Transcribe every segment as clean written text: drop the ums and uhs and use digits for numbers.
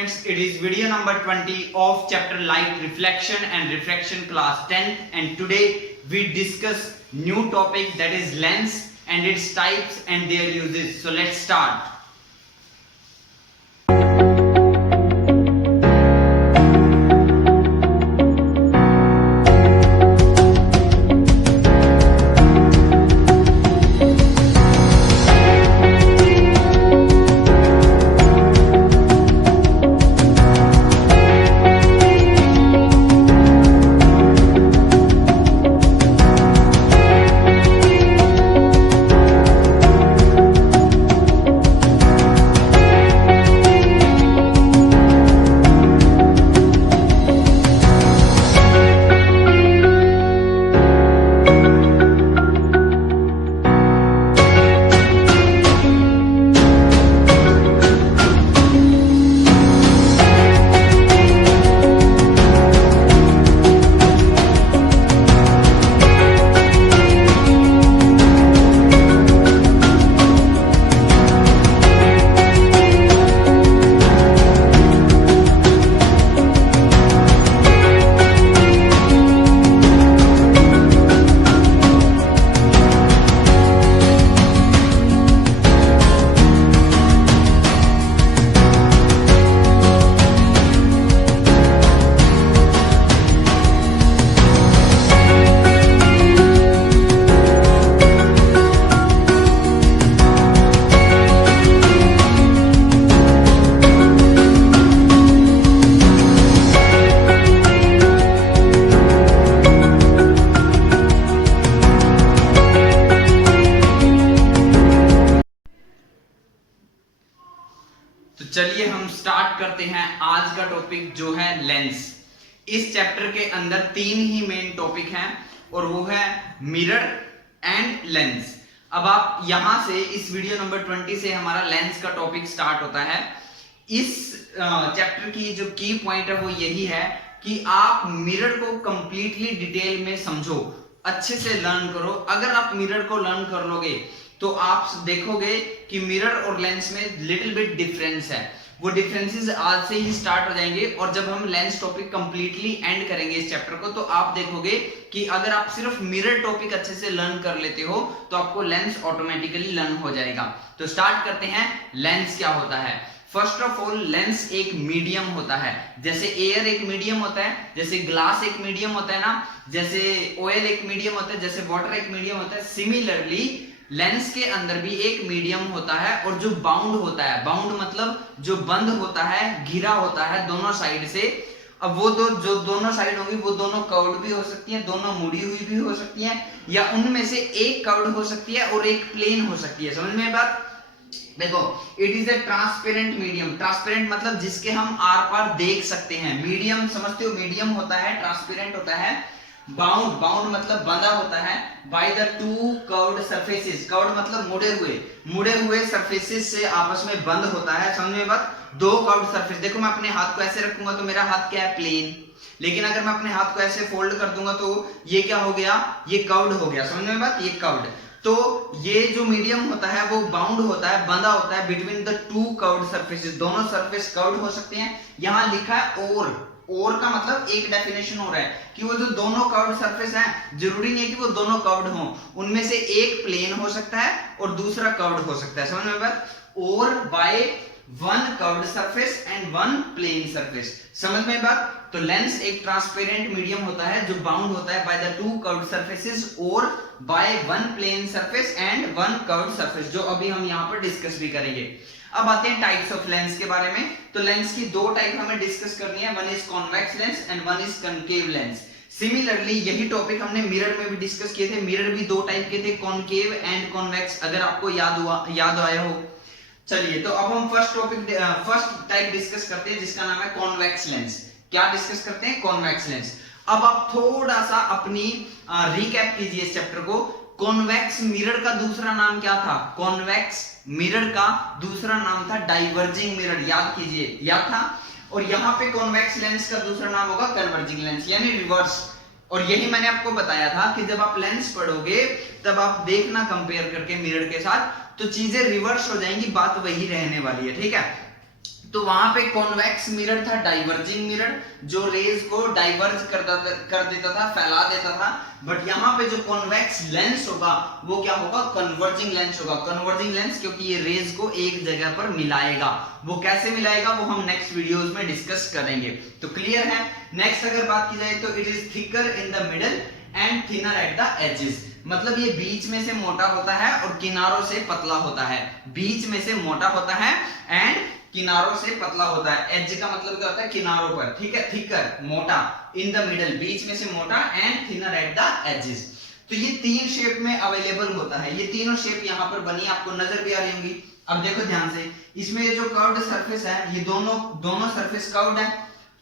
students, it is video number 20 of chapter light reflection and refraction class 10th, and today we discuss new topic, that is lens and its types and their uses. So let's start. तो चलिए हम start करते हैं आज का topic जो है lens. इस चैप्टर के अंदर तीन ही मेन टॉपिक हैं और वो है मिरर एंड लेंस। अब आप यहां से इस वीडियो नंबर 20 से हमारा लेंस का टॉपिक स्टार्ट होता है। इस चैप्टर की जो की पॉइंट है वो यही है कि आप मिरर को कंप्लीटली डिटेल में समझो, अच्छे से लर्न करो। अगर आप मिरर को लर्न कर लोगे तो आप देखोगे कि मिरर और लेंस में लिटिल बिट डिफरेंस है। वो डिफरेंसेस आज से ही स्टार्ट हो जाएंगे और जब हम लेंस टॉपिक कंप्लीटली एंड करेंगे इस चैप्टर को तो आप देखोगे कि अगर आप सिर्फ मिरर टॉपिक अच्छे से लर्न कर लेते हो तो आपको लेंस ऑटोमेटिकली लर्न हो जाएगा। तो स्टार्ट करते हैं। लेंस क्या होता है? फर्स्ट ऑफ ऑल लेंस एक मीडियम होता है। जैसे एयर एक मीडियम होता है, जैसे ग्लास एक मीडियम होता है ना, जैसे ऑयल एक मीडियम होता है, जैसे वाटर एक मीडियम होता है, सिमिलरली लेंस के अंदर भी एक मीडियम होता है और जो बाउंड होता है, बाउंड मतलब जो बंद होता है, घिरा होता है दोनों साइड से। अब वो जो दोनों साइड होंगी वो दोनों कर्व्ड भी हो सकती हैं, दोनों मुड़ी हुई भी हो सकती हैं, या उनमें से एक कर्व्ड हो सकती है और एक प्लेन हो सकती है। समझ में बात? देखो, it is a transparent medium. Transparent मतलब जिसके हम आर पार देख सकते हैं। मीडियम समझते हो? मीडियम होता है, ट्रांसपेरेंट होता है। बाउंड, बाउंड मतलब बंधा होता है by the two curved surfaces. Curved मतलब मुड़े हुए सरफेसेस से आपस में बंद होता है। समझ में बात? दो कर्व्ड सरफेस। देखो, मैं अपने हाथ को ऐसे रखूंगा तो मेरा हाथ क्या है? प्लेन। लेकिन अगर मैं अपने हाथ को ऐसे फोल्ड कर दूंगा तो ये क्या हो गया? ये कर्व्ड हो गया। समझ में बात? ये कर्व्ड। तो ये जो मीडियम होता है वो बाउंड होता है, बंधा होता है between the two curved surfaces. दोनों सरफेस कर्व्ड हो सकते हैं। यहां लिखा है और का मतलब एक डेफिनेशन हो रहा है कि वो जो दोनों कर्व्ड सरफेस हैं, जरूरी नहीं है कि वो दोनों कर्व्ड हों, उनमें से एक प्लेन हो सकता है और दूसरा कर्व्ड हो सकता है। समझ में बात? और by one curved surface and one plane surface. समझ में बात? तो लेंस एक ट्रांसपेरेंट मीडियम होता है जो बाउंड होता है by the two curved surfaces और by one plane surface and one curved surface, जो अभी हम यहाँ पर डिस्कस भी करेंगे। अब आते हैं टाइप्स ऑफ लेंस के बारे में। तो लेंस की दो टाइप हमें डिस्कस करनी है, one is convex lens and one is concave lens. Similarly यही टॉपिक हमने मिरर में भी डिस्कस किए थे। मिरर भी दो टाइप के थे, कॉन्केव एंड कॉन्वेक्स, अगर आपको याद आया हो। चलिए, तो अब हम फर्स्ट टाइप डिस्कस करते हैं जिसका नाम है कॉन्वेक्स लेंस। क्या डिस्कस करते हैं? Convex lens. अब आप थोड़ा सा अपनी रिकैप कीजिए इस चैप्टर को। कॉन्वेक्स मिरर का दूसरा नाम क्या था? कॉन्वेक्स मिरर का दूसरा नाम था डाइवर्जिंग मिरर। याद कीजिए, याद था। और यहाँ पे कॉन्वेक्स लेंस का दूसरा नाम होगा कन्वर्जिंग लेंस, यानी रिवर्स। और यही मैंने आपको बताया था कि जब आप लेंस पढ़ोगे तब आप देखना कंपेयर करके मिरर के साथ, तो चीजें रिवर्स हो जाएंगी, बात वही रहने वाली है। ठीक है? तो वहां पे कॉन्वेक्स मिरर था, डाइवर्जिंग मिरर, जो रेज को डाइवर्ज कर देता था, फैला देता था। बट यहाँ पे जो कॉन्वेक्स लेंस होगा वो क्या होगा, कन्वर्जिंग लेंस होगा। कन्वर्जिंग लेंस क्योंकि ये रेज को एक जगह पर मिलाएगा। वो कैसे मिलाएगा वो हम नेक्स्ट वीडियोस में डिस्कस करेंगे। तो क्लियर है। नेक्स्ट अगर बात की जाए तो it is thicker in the middle and thinner at the edges. मतलब ये बीच में से मोटा होता है और किनारों से पतला होता है। बीच में से मोटा होता है एंड किनारों से पतला होता है। एज का मतलब क्या होता है, किनारों पर, ठीक है। थिकर मोटा, इन द मिडल बीच में से मोटा, and thinner at the edges. तो ये तीन शेप में अवेलेबल होता है। ये तीनों शेप यहाँ पर बनी, आपको नजर भी आ रही होंगी। अब देखो ध्यान से, इसमें ये जो कर्व्ड सरफेस है, ये दोनों सरफेस कर्व्ड है।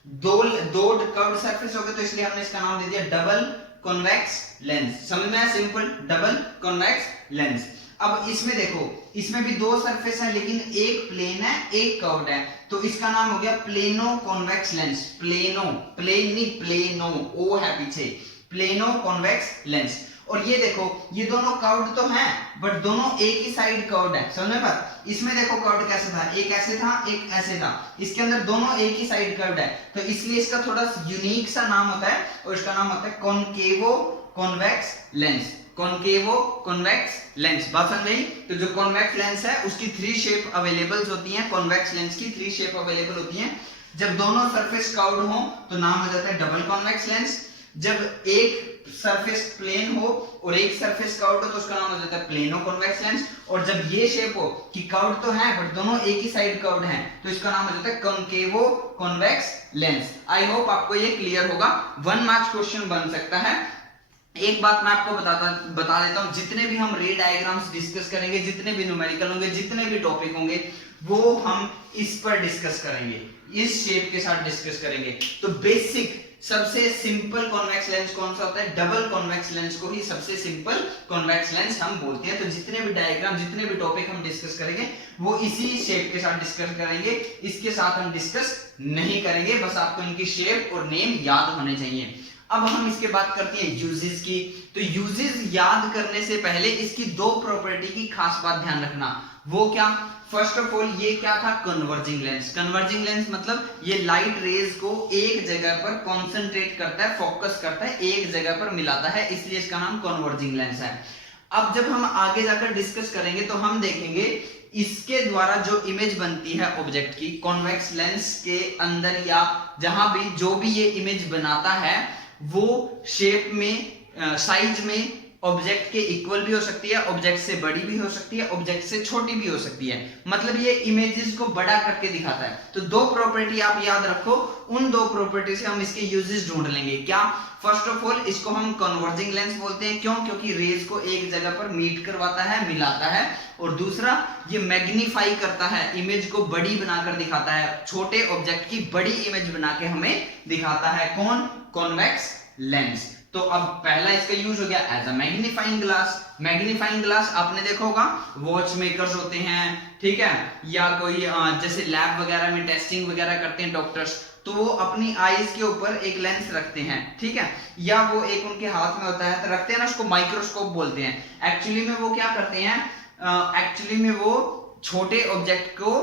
दो कर्व्ड सरफेस हो गए तो इसलिए हमने इसका नाम दे दिया डबल कॉन्वेक्स लेंस। समझ में आया, सिंपल डबल कॉन्वेक्स लेंस। अब इसमें देखो, इसमें भी दो सरफेस है लेकिन एक प्लेन है एक कर्व्ड है, तो इसका नाम हो गया plano convex lens. Plano, plane नहीं प्लेनो, ओ है पीछे, प्लेनो कॉन्वेक्स लेंस। और ये देखो, ये दोनों कर्व्ड तो हैं बट दोनों एक ही साइड कर्व्ड है। समझ में बात। इसमें देखो कर्व्ड कैसे था, एक ऐसे था एक ऐसे था, इसके अंदर दोनों एक ही साइड कर्व्ड है, तो इसलिए इसका थोड़ा यूनिक सा नाम होता है और इसका नाम होता है कॉनकेवो कॉन्वेक्स लेंस। कॉनकेवो कॉन्वेक्स लेंस, बात समझ गई। तो जो कॉन्वेक्स लेंस है उसकी 3 शेप अवेलेबल होती हैं। कॉन्वेक्स लेंस की 3 शेप अवेलेबल होती हैं। जब दोनों सरफेस कर्व्ड हो तो नाम हो जाता है डबल कॉन्वेक्स लेंस। जब एक सरफेस प्लेन हो और एक सरफेस कर्व्ड हो तो उसका नाम हो जाता है प्लेनो कॉन्वेक्स लेंस। और जब ये शेप हो कि कर्व्ड तो है बट दोनों एक ही साइड कर्व्ड हैं तो इसका नाम हो जाता है कॉनकेवो कॉन्वेक्स लेंस। आई होप आपको ये क्लियर होगा। 1 मार्क्स क्वेश्चन बन सकता है। एक बात मैं आपको बता देता हूं, जितने भी हम रे डायग्राम्स डिस्कस करेंगे, जितने भी न्यूमेरिकल होंगे, जितने भी टॉपिक होंगे, वो हम इस पर डिस्कस करेंगे, इस शेप के साथ डिस्कस करेंगे। तो बेसिक सबसे सिंपल कॉन्वेक्स लेंस कौन सा होता है, डबल कॉन्वेक्स लेंस को ही सबसे सिंपल कॉन्वेक्स लेंस हम बोलते हैं। तो जितने भी डायग्राम, जितने भी टॉपिक हम डिस्कस करेंगे वो इसी शेप के साथ डिस्कस करेंगे, इसके साथ हम डिस्कस नहीं करेंगे। बस आपको इनकी शेप और नेम याद होने चाहिए। अब हम इसके बात करते हैं यूजेस की। तो यूजेस याद करने से पहले इसकी 2 प्रॉपर्टी की खास बात ध्यान रखना। वो क्या, फर्स्ट ऑफ ऑल ये क्या था, कन्वर्जिंग लेंस। कन्वर्जिंग लेंस मतलब ये लाइट रेज को एक जगह पर कॉन्सेंट्रेट करता है, फोकस करता है, एक जगह पर मिलाता है, इसलिए इसका नाम कन्वर्जिंग लेंस है। अब जब हम आगे जाकर डिस्कस करेंगे तो हम देखेंगे इसके द्वारा जो इमेज बनती है ऑब्जेक्ट की, कॉन्वेक्स लेंस के अंदर या जहां भी जो भी ये इमेज बनाता है वो शेप में, साइज में ऑब्जेक्ट के इक्वल भी हो सकती है, ऑब्जेक्ट से बड़ी भी हो सकती है, ऑब्जेक्ट से छोटी भी हो सकती है। मतलब ये इमेजेस को बड़ा करके दिखाता है। तो 2 प्रॉपर्टी आप याद रखो, उन 2 प्रॉपर्टी से हम इसके यूजेस ढूंढ लेंगे। क्या, फर्स्ट ऑफ ऑल इसको हम कन्वर्जिंग लेंस बोलते हैं। क्यों? क्योंकि रेज को एक जगह पर मीट करवाता है, मिलाता है। और दूसरा, ये मैग्नीफाई करता है, इमेज को बड़ी बनाकर दिखाता है, छोटे ऑब्जेक्ट की बड़ी इमेज बना के हमें दिखाता है। कौन? Convex lens. तो अब पहला इसका यूज हो गया as a magnifying glass. Magnifying glass आपने देखा होगा, वॉच मेकर्स होते हैं, ठीक है, या कोई जैसे लैब वगैरह में टेस्टिंग वगैरह करते हैं डॉक्टर्स, तो वो अपनी आईज के ऊपर एक लेंस रखते हैं, ठीक है, या वो एक उनके हाथ में होता है तो रखते हैं ना, उसको माइक्रोस्कोप बोलते हैं। एक्चुअली में वो क्या करते हैं, एक्चुअली में वो छोटे ऑब्जेक्ट को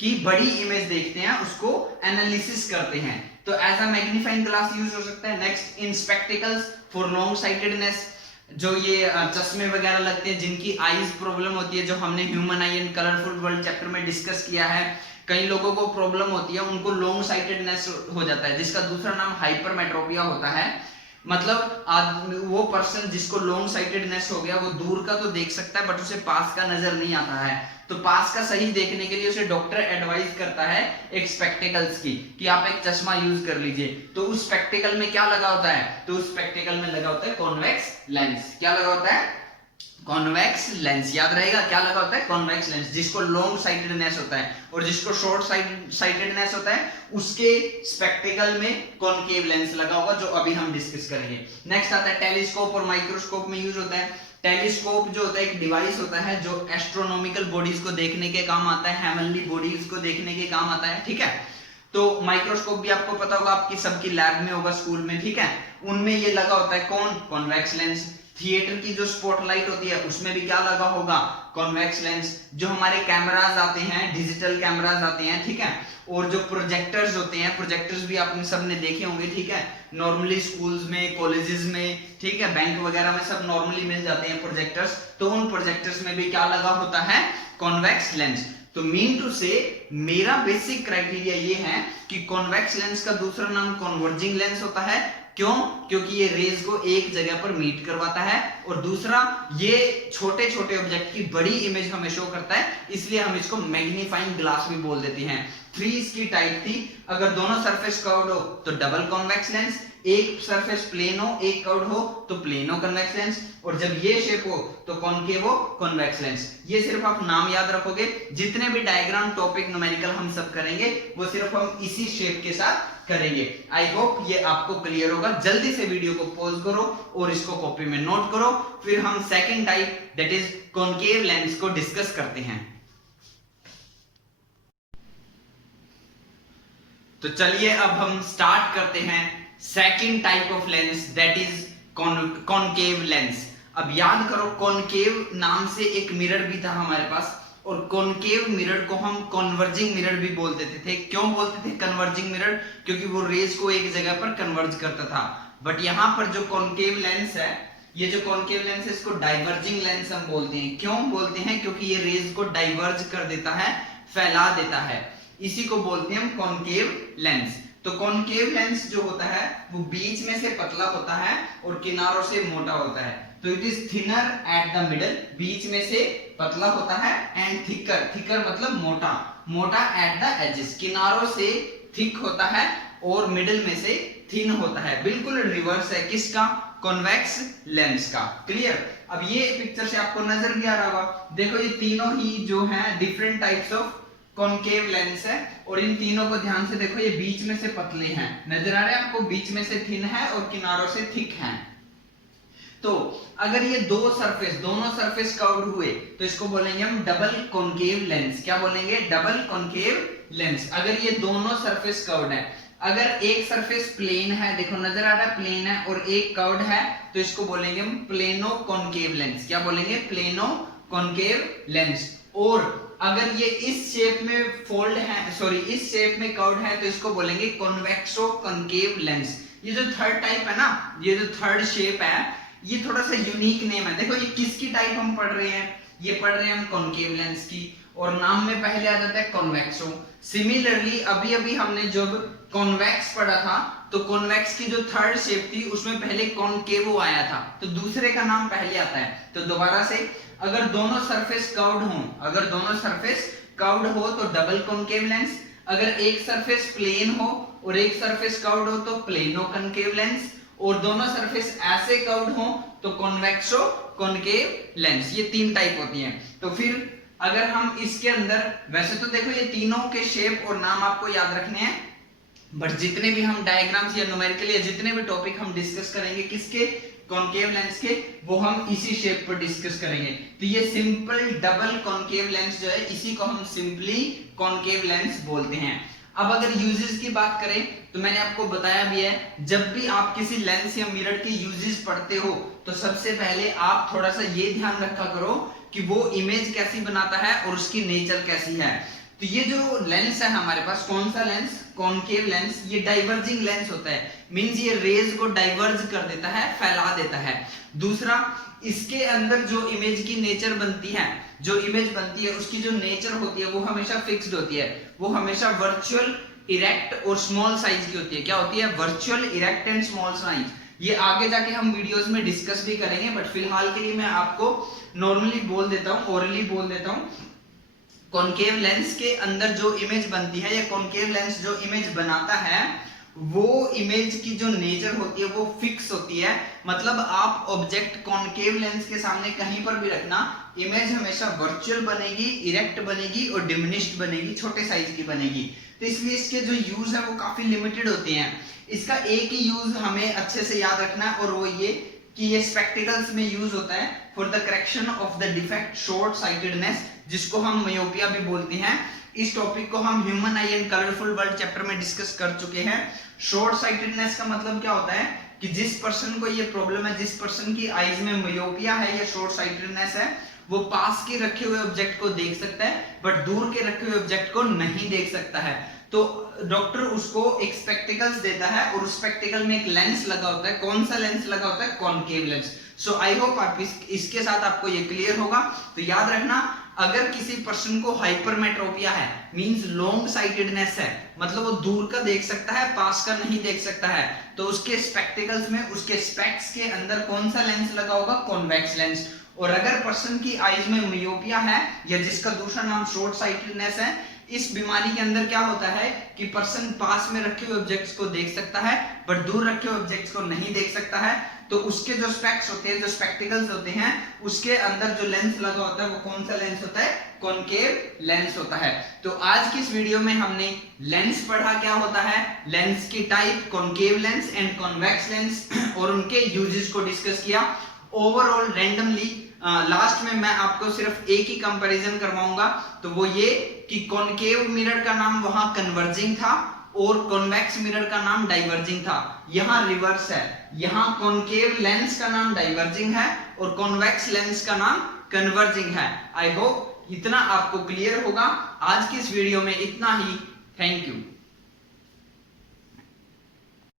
की बड़ी इमेज देखते हैं, उसको एनालिसिस करते हैं। तो as a magnifying glass use हो सकता है। Next, in spectacles for long sightedness, जो ये चश्मे वगैरह लगते हैं जिनकी आईज प्रॉब्लम होती है, जो हमने human I and colourful world chapter में डिस्कस किया है। कई लोगों को प्रॉब्लम होती है, उनको लॉन्ग साइटेडनेस हो जाता है, जिसका दूसरा नाम हाइपरमेट्रोपिया होता है। मतलब वो पर्सन जिसको लॉन्ग साइटेडनेस हो गया, वो दूर का तो देख सकता है बट उसे पास का नजर नहीं आता है। तो पास का सही देखने के लिए उसे डॉक्टर एडवाइस करता है एक स्पेक्टिकल्स की, कि आप एक चश्मा यूज कर लीजिए। तो उस स्पेक्टिकल में क्या लगा होता है, तो उस स्पेक्टिकल में लगा होता है कॉन्वेक्स लेंस। क्या लगा होता है? Convex lens. याद रहेगा क्या लगा होता है? Convex lens. जिसको लॉन्ग साइटेडनेस होता है और जिसको शॉर्ट साइटेडनेस होता है, उसके स्पेक्टिकल में कॉनकेव लेंस लगा होगा, जो अभी हम डिस्कस करेंगे। नेक्स्ट आता है टेलीस्कोप और माइक्रोस्कोप में यूज होता है। टेलीस्कोप जो होता है एक डिवाइस होता है जो एस्ट्रोनॉमिकल बॉडीज को देखने के काम आता है, हेवनली बॉडीज को देखने के काम आता है, ठीक है। तो माइक्रोस्कोप भी आपको पता होगा, आपकी सबकी लैब में होगा, स्कूल में, ठीक है। उनमें ये लगा होता है कौन? Convex lens. थिएटर की जो स्पॉटलाइट होती है उसमें भी क्या लगा होगा, कॉन्वेक्स लेंस। जो हमारे कैमरास आते हैं, डिजिटल कैमरास आते हैं, ठीक है, और जो प्रोजेक्टर्स होते हैं, प्रोजेक्टर्स भी आपने सबने देखे होंगे, ठीक है, नॉर्मली स्कूल्स में, कॉलेजेस में, ठीक है, बैंक वगैरह में सब नॉर्मली मिल जाते हैं प्रोजेक्टर्स। तो उन प्रोजेक्टर्स में भी क्या लगा होता है, कॉन्वेक्स लेंस। तो मीन टू से मेरा बेसिक क्राइटेरिया ये है कि कॉन्वेक्स लेंस का दूसरा नाम कन्वर्जिंग लेंस होता है। क्यों? क्योंकि ये रेज को एक जगह पर मीट करवाता है, और दूसरा ये छोटे छोटे ऑब्जेक्ट की बड़ी इमेज हमें शो करता है, इसलिए हम इसको मैग्नीफाइंग ग्लास भी बोल देते हैं। 3 इसकी टाइप थी। अगर दोनों सरफेस कर्व्ड हो तो डबल कॉन्वेक्स लेंस, एक सरफेस प्लेन हो, एक कर्व्ड हो तो प्लेनो कॉन्वेक्स लेंस, और जब ये शेप हो तो कॉनकेवो कॉन्वेक्स लेंस। ये सिर्फ आप नाम याद रखोगे। जितने भी डायग्राम, टॉपिक, न्यूमेरिकल हम सब करेंगे वो सिर्फ हम इसी शेप के साथ करेंगे। आई होप ये आपको क्लियर होगा। जल्दी से वीडियो को पॉज करो और इसको कॉपी में नोट करो, फिर हम second type that is concave lens को डिस्कस करते हैं। तो चलिए अब हम स्टार्ट करते हैं second type of lens that is concave lens. अब याद करो, कॉनकेव नाम से एक मिरर भी था हमारे पास, और कॉनकेव मिरर को हम कन्वर्जिंग मिरर भी बोल देते थे। क्यों बोलते थे कन्वर्जिंग मिरर? क्योंकि वो रेज को एक जगह पर कन्वर्ज करता था। बट यहाँ पर जो कॉनकेव लेंस है, ये जो कॉनकेव लेंस है, इसको डाइवर्जिंग लेंस हम बोलते हैं। क्यों बोलते हैं? क्योंकि ये रेज को डाइवर्ज कर देता है, फैला देता है। इसी को बोलते हैं हम कॉनकेव लेंस। तो कॉनकेव लेंस जो होता है वो बीच में से पतला होता है और किनारों से मोटा होता है। तो it is thinner at the middle, बीच में से पतला होता है, एंड थिकर, थिकर मतलब मोटा, मोटा एट द एजेस, किनारों से थिक होता है और मिडिल में से थिन होता है। बिल्कुल रिवर्स है किसका? कॉन्वेक्स लेंस का। क्लियर? अब ये पिक्चर से आपको नजर भी आ रहा होगा, देखो ये तीनों ही जो है different types of concave lens है, और इन तीनों को ध्यान से देखो, ये बीच में से पतले हैं, नजर आ रहे हैं आपको, बीच में से थिन है और किनारों से थिक हैं। तो अगर ये दोनों सरफेस कर्व्ड हुए तो इसको बोलेंगे हम डबल कॉनकेव लेंस। क्या बोलेंगे? Double concave lens. अगर ये दोनों सरफेस कर्व्ड है, अगर एक सरफेस प्लेन है, देखो नजर आ रहा है प्लेन है, और एक कर्व्ड है, तो इसको बोलेंगे हम प्लेनो कॉनकेव लेंस। क्या बोलेंगे? Plano concave lens. और अगर ये इस शेप में फोल्ड है, सॉरी इस शेप में कर्व्ड है, तो इसको बोलेंगे कॉन्वेक्सो कॉनकेव लेंस। ये जो थर्ड टाइप है ना, ये जो थर्ड शेप है, ये थोड़ा सा यूनिक नेम है। देखो ये किसकी टाइप हम पढ़ रहे हैं? ये पढ़ रहे हैं हम कॉनकेव लेंस की, और नाम में पहले आ जाता है कॉन्वेक्सो। सिमिलरली अभी अभी हमने जब कॉन्वेक्स पढ़ा था, तो कॉन्वेक्स की जो थर्ड शेप थी उसमें पहले कॉनकेवो आया था, तो दूसरे का नाम पहले आता है। तो दोबारा से, अगर दोनों सरफेस कर्व्ड हो, अगर दोनों सरफेस कर्व्ड हो तो डबल कॉनकेव लेंस, अगर एक सरफेस प्लेन हो और एक सरफेस कर्व्ड हो तो प्लेनो कॉनकेव लेंस, और दोनों सरफेस ऐसे कर्व्ड हो तो कॉन्वेक्सो कॉनकेव लेंस। ये तीन टाइप होती हैं। तो फिर अगर हम इसके अंदर, वैसे तो देखो ये तीनों के शेप और नाम आपको याद रखने हैं, बट जितने भी हम डायग्राम्स या न्यूमेरिकल या जितने भी टॉपिक हम डिस्कस करेंगे किसके? कॉनकेव लेंस के, वो हम इसी शेप पर डिस्कस करेंगे। तो ये सिंपल डबल कॉनकेव लेंस जो है, इसी को हम सिंपली कॉनकेव लेंस बोलते हैं। अब अगर यूजेस की बात करें तो मैंने आपको बताया भी है, जब भी आप किसी लेंस या मिरर के यूजेस पढ़ते हो तो सबसे पहले आप थोड़ा सा ये ध्यान रखा करो कि वो इमेज कैसी बनाता है और उसकी नेचर कैसी है। तो ये जो लेंस है हमारे पास, कौन सा लेंस? Concave lens. ये डाइवर्जिंग लेंस होता है, मींस ये रेज को डाइवर्ज कर देता है, फैला देता है। दूसरा, इसके अंदर जो इमेज की नेचर बनती है, जो इमेज बनती है उसकी जो नेचर होती है वो हमेशा फिक्स्ड होती है, वो हमेशा वर्चुअल, इरेक्ट और स्मॉल साइज की होती है। क्या होती है? Virtual, erect and small size. ये आगे जाके हम वीडियोस में डिस्कस भी करेंगे, बट फिलहाल के लिए मैं आपको नॉर्मली बोल देता हूँ, ओरली बोल देता हूँ। कॉनकेव लेंस के अंदर जो इमेज बनती है, या कॉनकेव लेंस जो इमेज बनाता है, वो इमेज की जो नेचर होती है वो फिक्स होती है। मतलब आप ऑब्जेक्ट कॉनकेव लेंस के सामने कहीं पर भी रखना, इमेज हमेशा वर्चुअल बनेगी, इरेक्ट बनेगी और डिमिनिश्ड बनेगी, छोटे साइज की बनेगी। तो इसलिए इसके जो यूज है वो काफी लिमिटेड होते हैं। इसका एक ही यूज हमें अच्छे से याद रखना है, और वो ये कि ये स्पेक्टिकल्स में यूज होता है for the correction of the defect short sightedness, जिसको हम मायोपिया भी बोलते हैं। इस टॉपिक को हम human I and colourful world chapter में डिस्कस कर चुके हैं। शॉर्ट साइटेडनेस का मतलब क्या होता है कि जिस पर्सन को ये प्रॉब्लम है, जिस पर्सन की आईज में मायोपिया है या शॉर्ट साइटेडनेस है, वो पास के रखे हुए ऑब्जेक्ट को देख सकता है बट दूर के रखे हुए ऑब्जेक्ट को नहीं देख सकता है। तो डॉक्टर उसको एक स्पेक्टिकल्स देता है और उस स्पेक्टिकल में एक लेंस लगा होता है। कौन सा लेंस लगा होता है? Concave lens. So I hope आप इसके साथ आपको ये क्लियर होगा। तो याद रखना, अगर किसी पर्सन को हाइपरमेट्रोपिया है, मींस लॉन्ग साइटेडनेस है, मतलब वो दूर का देख सकता है, पास का नहीं देख सकता है, तो उसके स्पेक्टिकल्स में, उसके स्पेक्स के अंदर कौन सा लेंस लगा होगा? Convex lens. और अगर पर्सन की आईज में मायोपिया है या जिसका दूसरा नाम शॉर्ट साइटेडनेस है, इस बीमारी के अंदर क्या होता है कि पर्सन पास में रखे हुए ऑब्जेक्ट्स को देख सकता है बट दूर रखे हुए ऑब्जेक्ट्स को नहीं देख सकता है। तो उसके जो स्पेक्स होते हैं, जो स्पेक्टिकल्स होते हैं, उसके अंदर जो लेंस लगा होता है वो कौन सा लेंस होता है? कॉनकेव लेंस होता है। तो आज की इस वीडियो में हमने लेंस पढ़ा, क्या होता है, लेंस की type, concave lens and convex lens, और उनके यूजेस को डिस्कस किया ओवरऑल रैंडमली। लास्ट में मैं आपको सिर्फ एक ही कंपैरिजन करवाऊंगा, तो वो ये कि कॉनकेव मिरर का नाम वहां कन्वर्जिंग था और कॉन्वेक्स मिरर का नाम डाइवर्जिंग था। यहां रिवर्स है, यहां कॉनकेव लेंस का नाम डाइवर्जिंग है और कॉन्वेक्स लेंस का नाम कन्वर्जिंग है। आई होप इतना आपको क्लियर होगा। आज की इस वीडियो में इतना ही। Thank you.